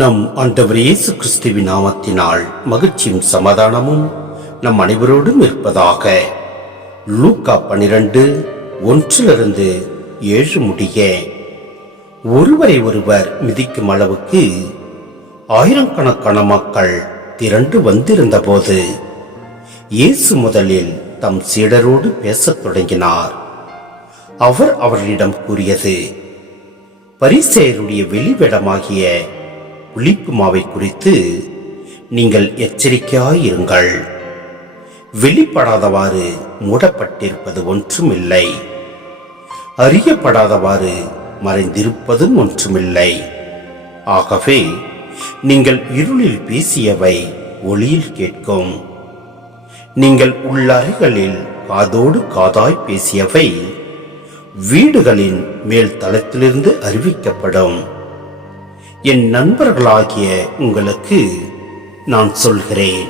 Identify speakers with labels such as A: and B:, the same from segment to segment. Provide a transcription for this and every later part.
A: நம் ஆண்டவர் இயேசு கிறிஸ்துவின் நாமத்தினால் மகிழ்ச்சியும் சமாதானமும் நம் அனைவரோடும் இருப்பதாக. லூக்கா பனிரெண்டு ஒன்றிலிருந்து ஏழு முடிய. ஒருவரை ஒருவர் மிதிக்கும் அளவுக்கு ஆயிரக்கணக்கான மக்கள் திரண்டு வந்திருந்தபோது இயேசு முதலில் தம் சீடரோடு பேசத் தொடங்கினார். அவர் அவர்களிடம் கூறியது பரிசேயருடைய வெளிவிடமாகிய புளிப்பு மாவை குறித்து நீங்கள் எச்சரிக்கையாயிருங்கள். வெளிப்படாதவாறு மூடப்பட்டிருப்பது ஒன்றுமில்லை. அறியப்படாதவாறு மறைந்திருப்பதும் ஒன்றுமில்லை. ஆகவே நீங்கள் இருளில் பேசியவை ஒளியில் கேட்கும். நீங்கள் உள்ளறைகளில் காதோடு காதாய் பேசியவை வீடுகளின் மேல் தளத்திலிருந்து அறிவிக்கப்படும். என் நண்பர்களாகிய உங்களுக்கு நான் சொல்கிறேன்.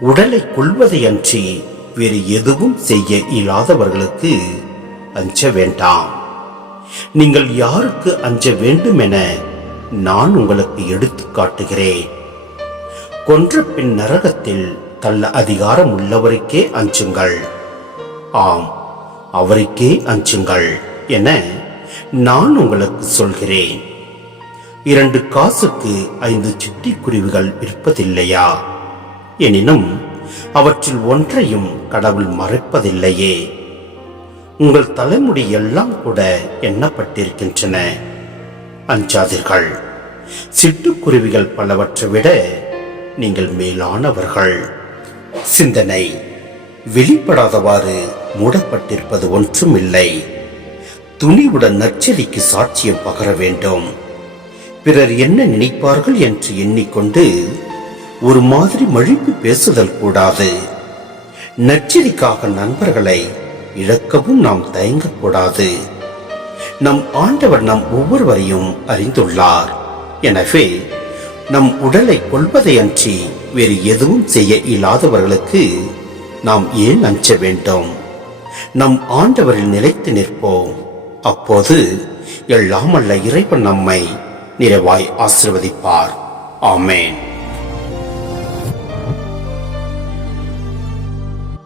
A: உடலை கொள்வதை அன்றி வேறு எதுவும் செய்ய இயலாதவர்களுக்கு அஞ்ச வேண்டாம். நீங்கள் யாருக்கு அஞ்ச வேண்டும் என நான் உங்களுக்கு எடுத்து காட்டுகிறேன். கொன்ற பின் நரகத்தில் தள்ள அதிகாரம் உள்ளவருக்கே அஞ்சுங்கள். ஆம் அவருக்கே அஞ்சுங்கள் என நான் உங்களுக்கு சொல்கிறேன். இரண்டு காசுக்கு ஐந்து சிட்டிக்குருவிகள் விற்பதில்லையா எனினும் அவற்றில் ஒன்றையும் கடவுள் மறைப்பதில்லையே. உங்கள் தலைமுடி எல்லாம் கூட எண்ணப்பட்டிருக்கின்றன. அஞ்சாதீர்கள். சிட்டுக்குருவிகள் பலவற்றை விட நீங்கள் மேலானவர்கள். சிந்தனை வெளிப்படாதவாறு மூடப்பட்டிருப்பது ஒன்றும் இல்லை துணிவுடன் நச்சரிக்கு சாட்சியம் பகர வேண்டும். பிறர் என்ன நினைப்பார்கள் என்று எண்ணிக்கொண்டு ஒரு மாதிரி மழிப்பு பேசுதல் கூடாது. நச்சரிக்காக நண்பர்களை இழக்கவும் நாம் தயங்கக்கூடாது. நம் ஆண்டவர் நம் ஒவ்வொருவரையும் அறிந்துள்ளார். எனவே நம் உடலை கொள்வதை அன்றி வேறு எதுவும் செய்ய இயலாதவர்களுக்கு நாம் ஏன் அஞ்ச வேண்டும்? நம் ஆண்டவரில் நிலைத்து நிற்போம். அப்போது எல்லாம் அல்ல இறைவன் நம்மை நிறைவாய் ஆசிர்வதிப்பார். ஆமேன்.